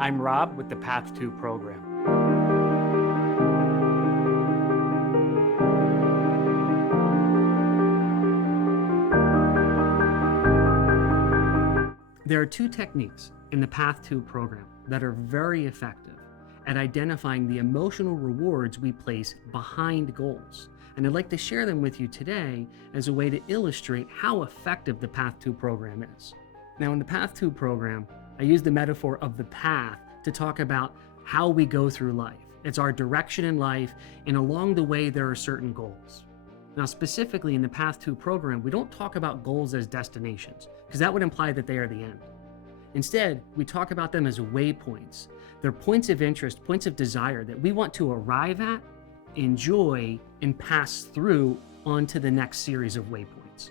I'm Rob with the Path2 Program. There are two techniques in the Path2 program that are very effective at identifying the emotional rewards we place behind goals. And I'd like to share them with you today as a way to illustrate how effective the Path2 program is. Now, in the Path2 program, I use the metaphor of the path to talk about how we go through life. It's our direction in life, and along the way, there are certain goals. Now, specifically in the Path2 program, we don't talk about goals as destinations, because that would imply that they are the end. Instead, we talk about them as waypoints. They're points of interest, points of desire that we want to arrive at, enjoy, and pass through onto the next series of waypoints.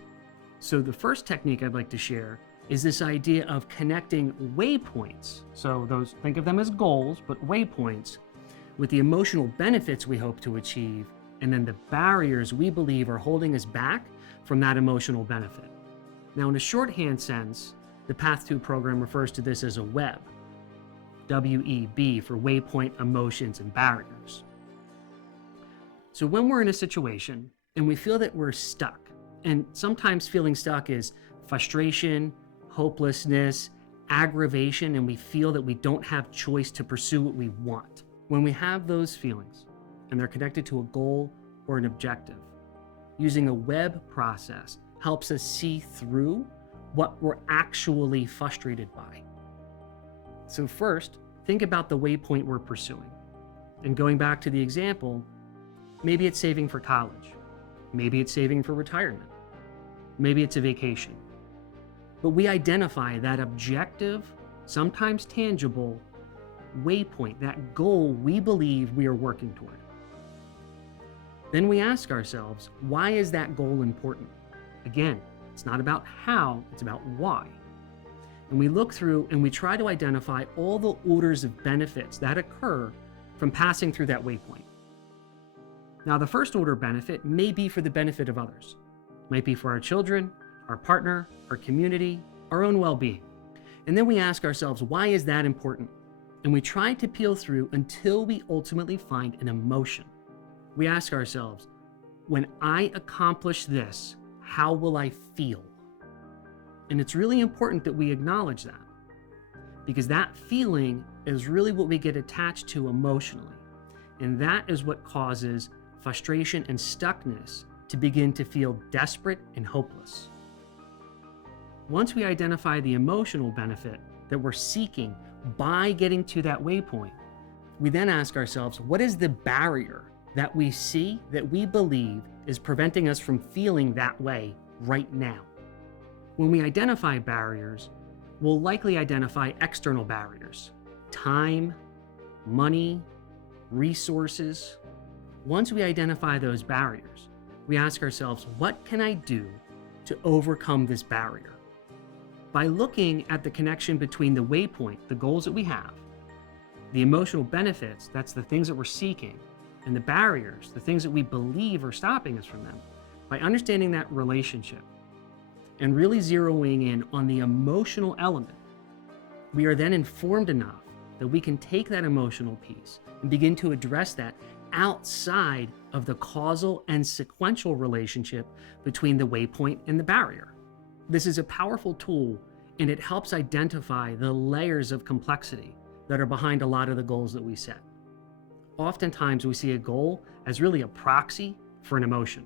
So the first technique I'd like to share is this idea of connecting waypoints. So those, think of them as goals, but waypoints, with the emotional benefits we hope to achieve, and then the barriers we believe are holding us back from that emotional benefit. Now, in a shorthand sense, the Path2 program refers to this as a web, W-E-B, for waypoint, emotions, and barriers. So when we're in a situation and we feel that we're stuck, and sometimes feeling stuck is frustration, hopelessness, aggravation, and we feel that we don't have choice to pursue what we want. When we have those feelings and they're connected to a goal or an objective, using a web process helps us see through what we're actually frustrated by. So first, think about the waypoint we're pursuing. And going back to the example, maybe it's saving for college. Maybe it's saving for retirement. Maybe it's a vacation. But we identify that objective, sometimes tangible, waypoint, that goal we believe we are working toward. Then we ask ourselves, why is that goal important? Again, it's not about how, it's about why. And we look through and we try to identify all the orders of benefits that occur from passing through that waypoint. Now, the first order benefit may be for the benefit of others. It might be for our children, our partner, our community, our own well-being. And then we ask ourselves, why is that important? And we try to peel through until we ultimately find an emotion. We ask ourselves, when I accomplish this, how will I feel? And it's really important that we acknowledge that, because that feeling is really what we get attached to emotionally. And that is what causes frustration and stuckness to begin to feel desperate and hopeless. Once we identify the emotional benefit that we're seeking by getting to that waypoint, we then ask ourselves, what is the barrier that we see that we believe is preventing us from feeling that way right now? When we identify barriers, we'll likely identify external barriers, time, money, resources. Once we identify those barriers, we ask ourselves, what can I do to overcome this barrier? By looking at the connection between the waypoint, the goals that we have, the emotional benefits, that's the things that we're seeking, and the barriers, the things that we believe are stopping us from them, by understanding that relationship and really zeroing in on the emotional element, we are then informed enough that we can take that emotional piece and begin to address that outside of the causal and sequential relationship between the waypoint and the barrier. This is a powerful tool, and it helps identify the layers of complexity that are behind a lot of the goals that we set. Oftentimes, we see a goal as really a proxy for an emotion.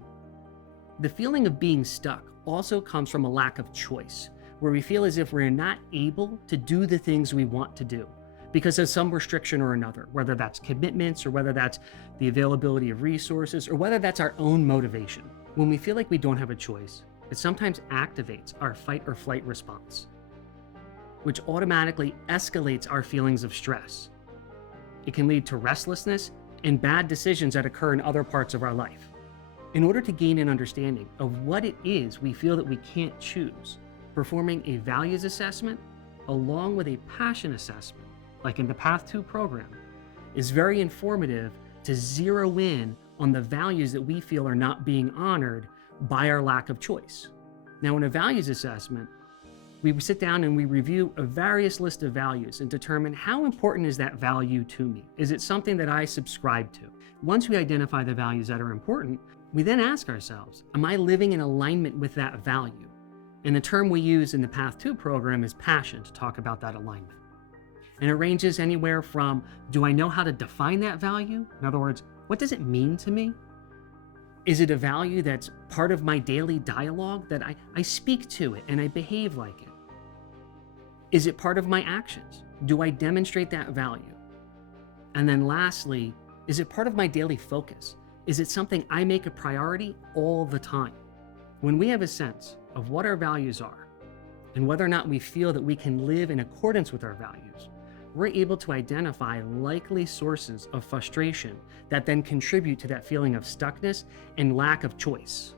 The feeling of being stuck also comes from a lack of choice, where we feel as if we're not able to do the things we want to do because of some restriction or another, whether that's commitments or whether that's the availability of resources or whether that's our own motivation. When we feel like we don't have a choice, it sometimes activates our fight or flight response, which automatically escalates our feelings of stress. It can lead to restlessness and bad decisions that occur in other parts of our life. In order to gain an understanding of what it is we feel that we can't choose, performing a values assessment along with a passion assessment, like in the Path2 program, is very informative to zero in on the values that we feel are not being honored by our lack of choice. Now, in a values assessment, We sit down and we review a various list of values and determine how important is that value to me? Is it something that I subscribe to? Once we identify the values that are important, we then ask ourselves, am I living in alignment with that value? And the term we use in the Path2 program is passion to talk about that alignment. And it ranges anywhere from, do I know how to define that value? In other words, what does it mean to me? Is it a value that's part of my daily dialogue, that I speak to it and I behave like it? Is it part of my actions? Do I demonstrate that value? And then lastly, is it part of my daily focus? Is it something I make a priority all the time? When we have a sense of what our values are and whether or not we feel that we can live in accordance with our values, we're able to identify likely sources of frustration that then contribute to that feeling of stuckness and lack of choice.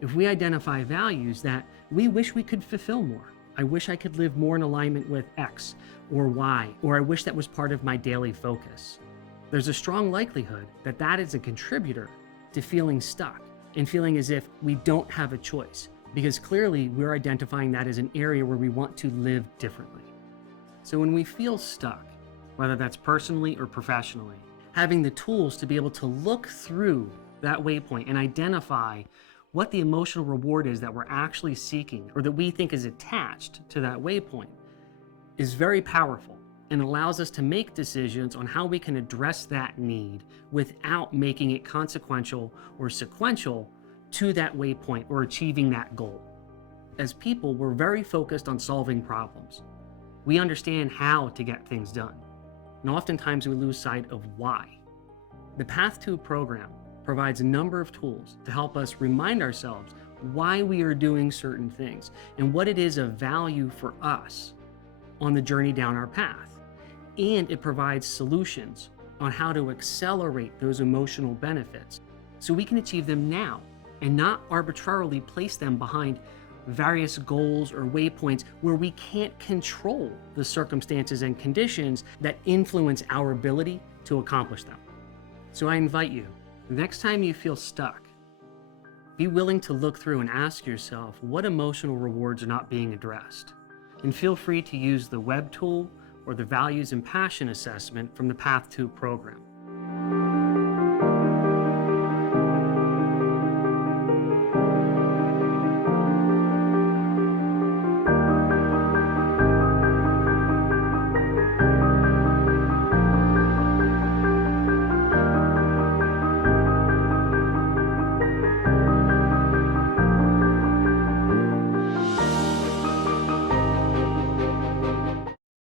If we identify values that we wish we could fulfill more, I wish I could live more in alignment with X or Y, or I wish that was part of my daily focus, there's a strong likelihood that that is a contributor to feeling stuck and feeling as if we don't have a choice, because clearly we're identifying that as an area where we want to live differently. So when we feel stuck, whether that's personally or professionally, having the tools to be able to look through that waypoint and identify what the emotional reward is that we're actually seeking or that we think is attached to that waypoint is very powerful and allows us to make decisions on how we can address that need without making it consequential or sequential to that waypoint or achieving that goal. As people, we're very focused on solving problems. We understand how to get things done, and oftentimes we lose sight of why. The Path2 program provides a number of tools to help us remind ourselves why we are doing certain things and what it is of value for us on the journey down our path. And it provides solutions on how to accelerate those emotional benefits so we can achieve them now and not arbitrarily place them behind various goals or waypoints where we can't control the circumstances and conditions that influence our ability to accomplish them. So I invite you, the next time you feel stuck, be willing to look through and ask yourself what emotional rewards are not being addressed. And feel free to use the web tool or the values and passion assessment from the Path2 program.